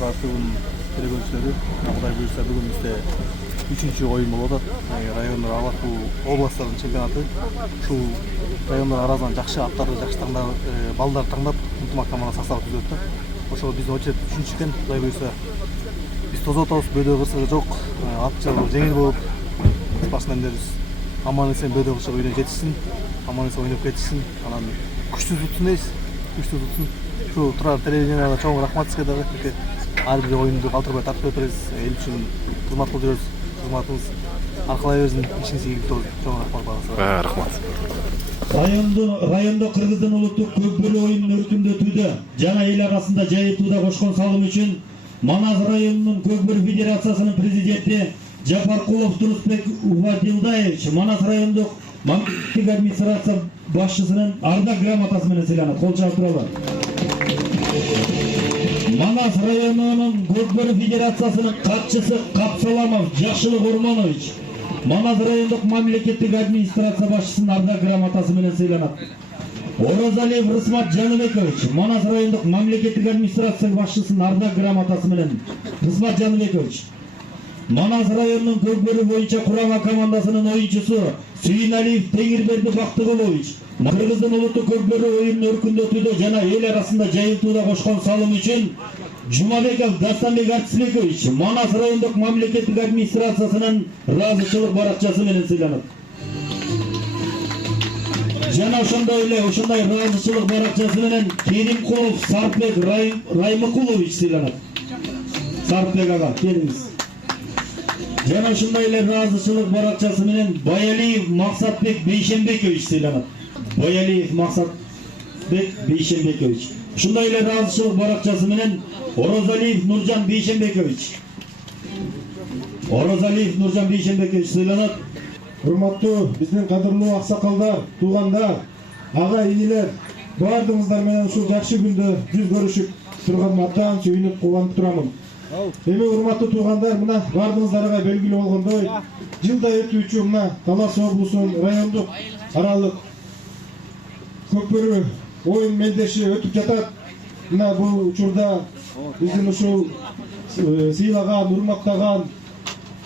Артуун телекөрүүчүлөрү, Кудай буйрса бүгүн бизде 3-чү оюн болуп атат. Райондор аралык областтардын чемпионаты. Ушул райондор арасынан жакшы аттарды, жакшы балдар таңдап, ынтымак команда составы түзүп атат. Ошол биздин очерк 3-чү экен. Кудай буйрса биз тозуп атабыз, бөдө кырсыгы жок. Ат жабы жеңил болуп, спортсмендерибиз аман эсен бөдө кылчак үйүнө жетишсин, аман эсен ойноп кетишсин. Анан күчтүү tutsun дейбиз, күчтүү tutsun. Şu Turar televizyonda çoğun rahmat sizge dağı. Her bir oyundu kaldırmaya tartып ötürüz. El için kızmat kılıyoruz. Kızmatımız arkalay versin. İşiniz iyi gitti. Çoğun rahmat bağlısı. Rahmat. Rayonda Kırgız'ın uluttuk Kok-бору oyunun örkünde tüydü. Jana el arasında jayıtууda koşkon salım için Manас rayonunun Kok-бору Federatsiyasının prezidenti Жапаркулов Турусбек Убадилдаевич Манас райондук мамлекеттик администрация башчысынын ардак грамотасы менен сыйланат. Кол чаап туралы. Манас районунун Кок-бору Федерациясынын катчысы Капсаламов Жакшылык Ормонович Манас райондук мамлекеттик администрация башчысынын ардак грамотасы менен сыйланат. Орозалиев Рысмат Жаныбекович Манас райондук мамлекеттик администрация башчысынын ардак грамотасы менен Рысмат Жаныбекович Манас районунун Кок-бору боюнча курама командасынын оюнчусу Сүйүналиев Теңирберди Бактыгулович Кыргыздын улуттук Кок-бору оюнун өркүндөтүүдө жана эл арасында жайылтууда кошкон салым үчүн Жумабеков Дастанбек Артисбекович Манас райондук мамлекеттик администрациясынын ыраазычылык баракчасы менен сыйланат. Жана ошондой ыраазычылык баракчасы менен Керимкулов Сарпбек Раймыкулович сыйланат. Сарпбек ага, келиңиз. Жана ошондой эле ыраазычылык баракчасы менен Баялиев Максатбек Бейшембекович сыйланат. Баялиев Максатбек Бейшембекович. Ошондой эле ыраазычылык баракчасы менен Орозалиев Нуржан Бейшембекович. Орозалиев Нуржан Бейшембекович сыйланат. Урматтуу биздин кадырлуу аксакалдар, туугандар, ага инилер, баардыгыңыздар менен ушул жакшы күндө жүз көрүшүп турганыма абдан сүйүнүп кубанып турамын. Эми урматтуу туугандар, мына баардыгыңыздарга белгилүү болгондой, жылда өтүүчү мына Талас облусунун райондук аралык Кок-бору оюн мелдеши өтүп жатат. Мына бул учурда биздин ушул сыйлаган, урматтаган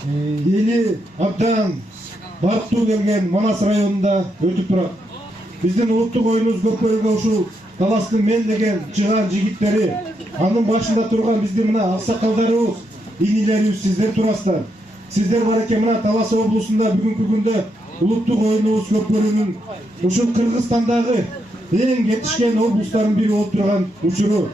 эли абдан барктуу келген Манас районунда өтүп турат. Биздин улуттук оюнубуз Кок-борого ушул Таластын мен деген чыган жигиттери, анын башында турган биздин мына аксакалдарыбыз, инилерибиз сиздер турасыздар. Сиздер бар экен мына Талас облусунда бүгүнкү күндө улуттук оюнубуз Кок-борунун ушул Кыргызстандагы эң жетишкен облустардын бири болуп турган учуру.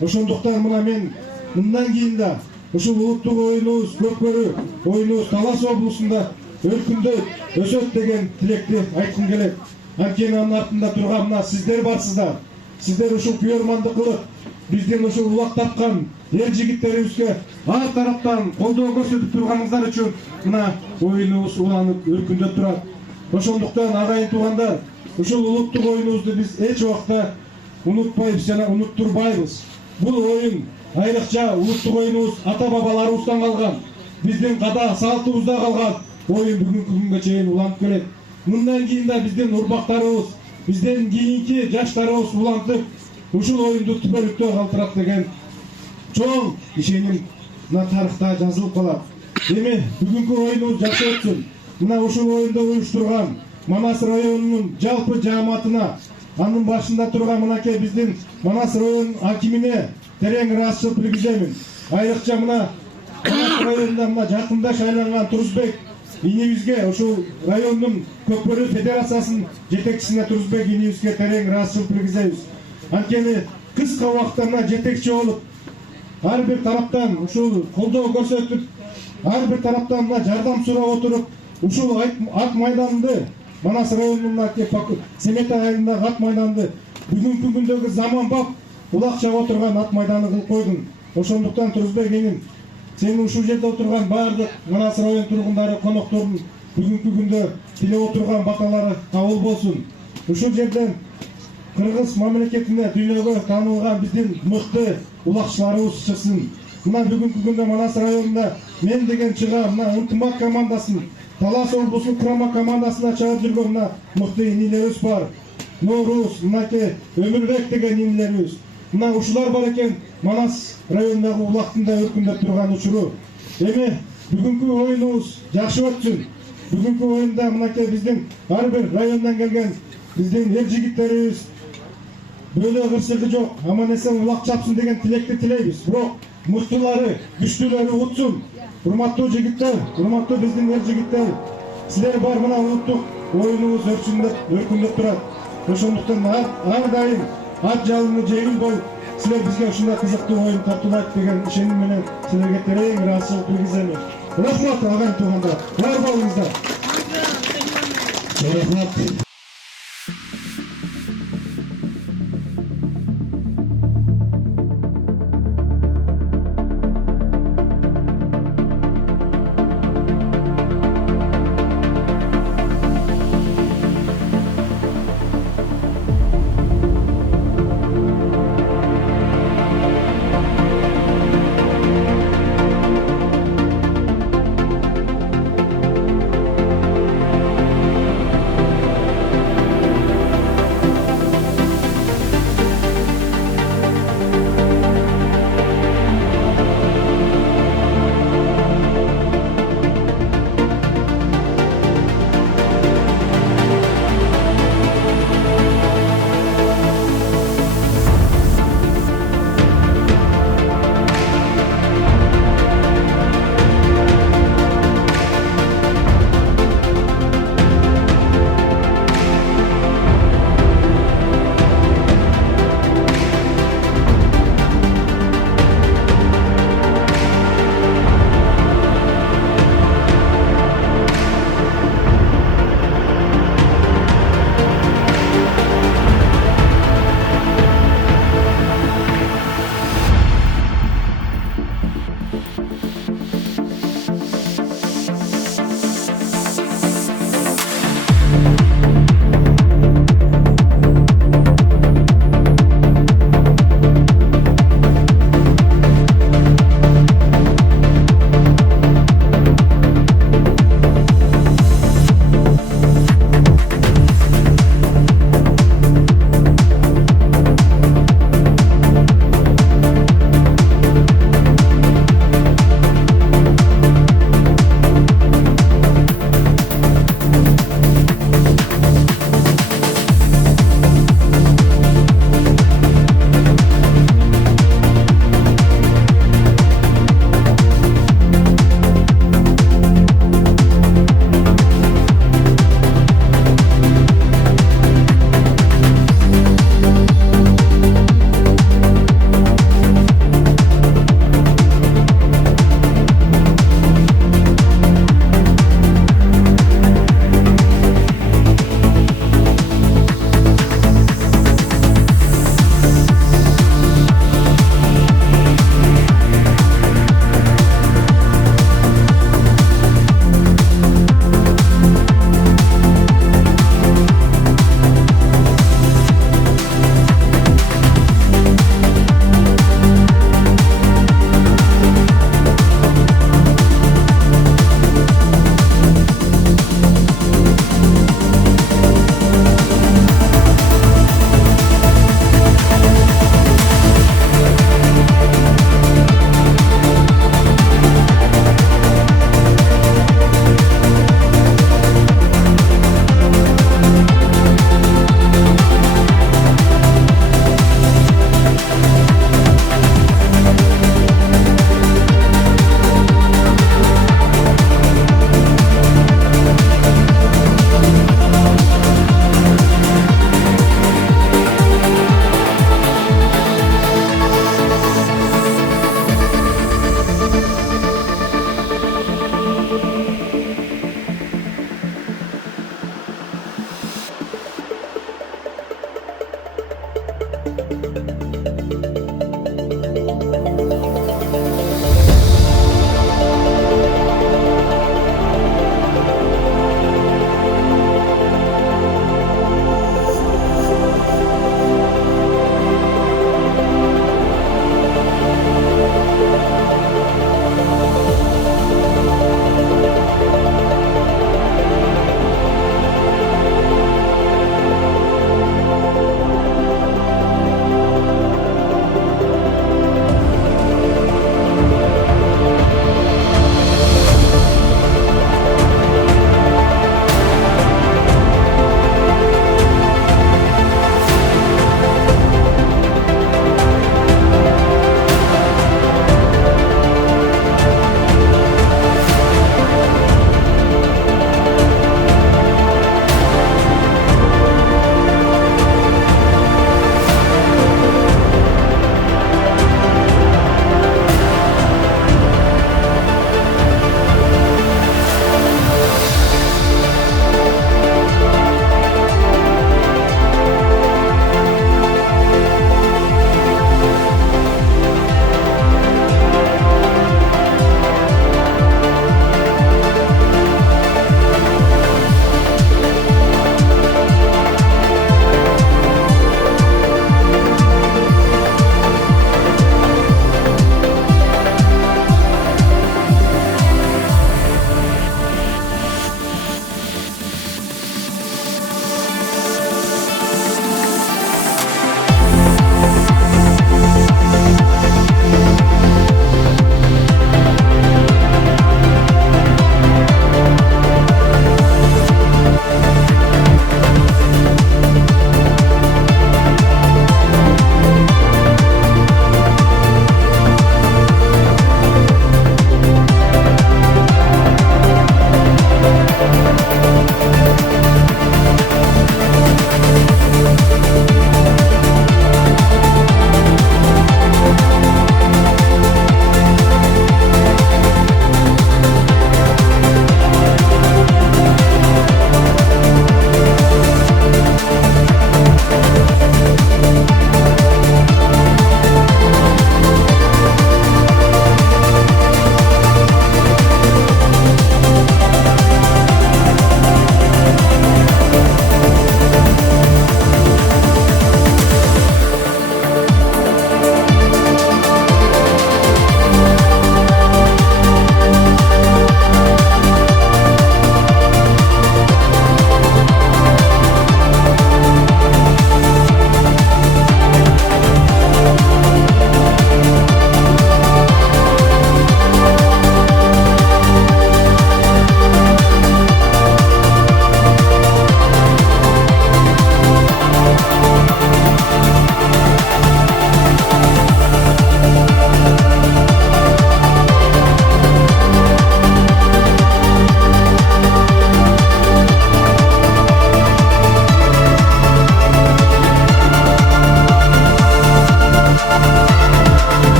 Ошондуктан мына мен мындан кийин да ушул улуттук оюнубуз Кок-бору оюнубуз Талас облусунда өркүндөп өсөт деген тилекти айткым келет. Анткени анын артында турган мына сиздер барсыздар. Сиздер ушул күйөрмандык кылып, биздин ушул улак тапкан эр жигиттерибизге ар тараптан колдоо көрсөтүп турганыңыздар үчүн мына оюнубуз уланып өркүндөп турат. Ошондуктан агайын туугандар, ушул улуттук оюнубузду биз эч убакта унутпайбыз жана унуттурбайбыз. Бул оюн айрыкча улуттук оюнубуз ата-бабаларыбыздан калган, биздин када салтыбызда калган оюн бүгүнкү күнгө чейин уланып келет. Мындан кийин да биздин урмактарыбыз, бизден кийинки жаштарыбыз улантып, ушул оюнду түбөлүктө калтырат деген чоң ишеним мына тарыхта жазылып калат. Эми бүгүнкү оюнубуз жакшы өтсүн. Мына ушул оюнду уюштурган Манас районунун жалпы жааматына, анын башында турган мынакей биздин Манас районунун акимине терең ыраазычылык билгиземин. Айрыкча мына Манас районунда мына жакындаш айланган Турусбек инибизге, ушул райондун Кок-бору Федерациясынын жетекчисине Турусбек инибизге терең ыраазычылык билгизебиз. Анткени кыска убакытта мына жетекчи болуп, ар бир тараптан ушул колдоо көрсөтүп, ар бир тараптан мына жардам сурап отуруп, ушул ат майданды, Манас районунун Семета айылындагы ат майданды бүгүнкү күндөгү заманбап улак чаба турган ат майданы кылып койдуң. Ошондуктан Турусбек эним, сенин ушул жерде отурган баардык Манас район тургундары, коноктордун бүгүнкү күндө тилеп отурган баталары кабыл болсун. Ушул жерден Кыргыз мамлекетине дүйнөгө таанылган биздин мыкты улакчыларыбыз чыксын. Мына бүгүнкү күндө Манас районунда мен деген чыга мына ынтымак командасын, Талас облусунун курама командасына чыгып жүргөн мына мыкты инилерибиз бар. Норус, мынакей Өмүрбек деген инилерибиз. мына ушулар бар экен Манас районундагы улактын да өркүндөп турган учуру. Эми бүгүнкү оюнубуз жакшы өтсүн. Бүгүнкү оюнда мынакей биздин ар бир райондан келген биздин эл жигиттерибиз бөлө кырсыгы жок, аман эсен улак чапсын деген тилекти тилейбиз. Бирок муктулары, күчтүүлөрү утсун. Урматтуу жигиттер, урматтуу биздин эл жигиттер, силер бар мына улуттук оюнубуз өркүндөп турат. Ошондуктан ар дайым ат жалыны жеңил болуп, силер бизге ушундай кызыктуу оюн тартуулайт деген ишеним менен силерге терең ыраазычылык билгиземин. Рахмат агайын туугандар, бар болуңуздар. Рахмат.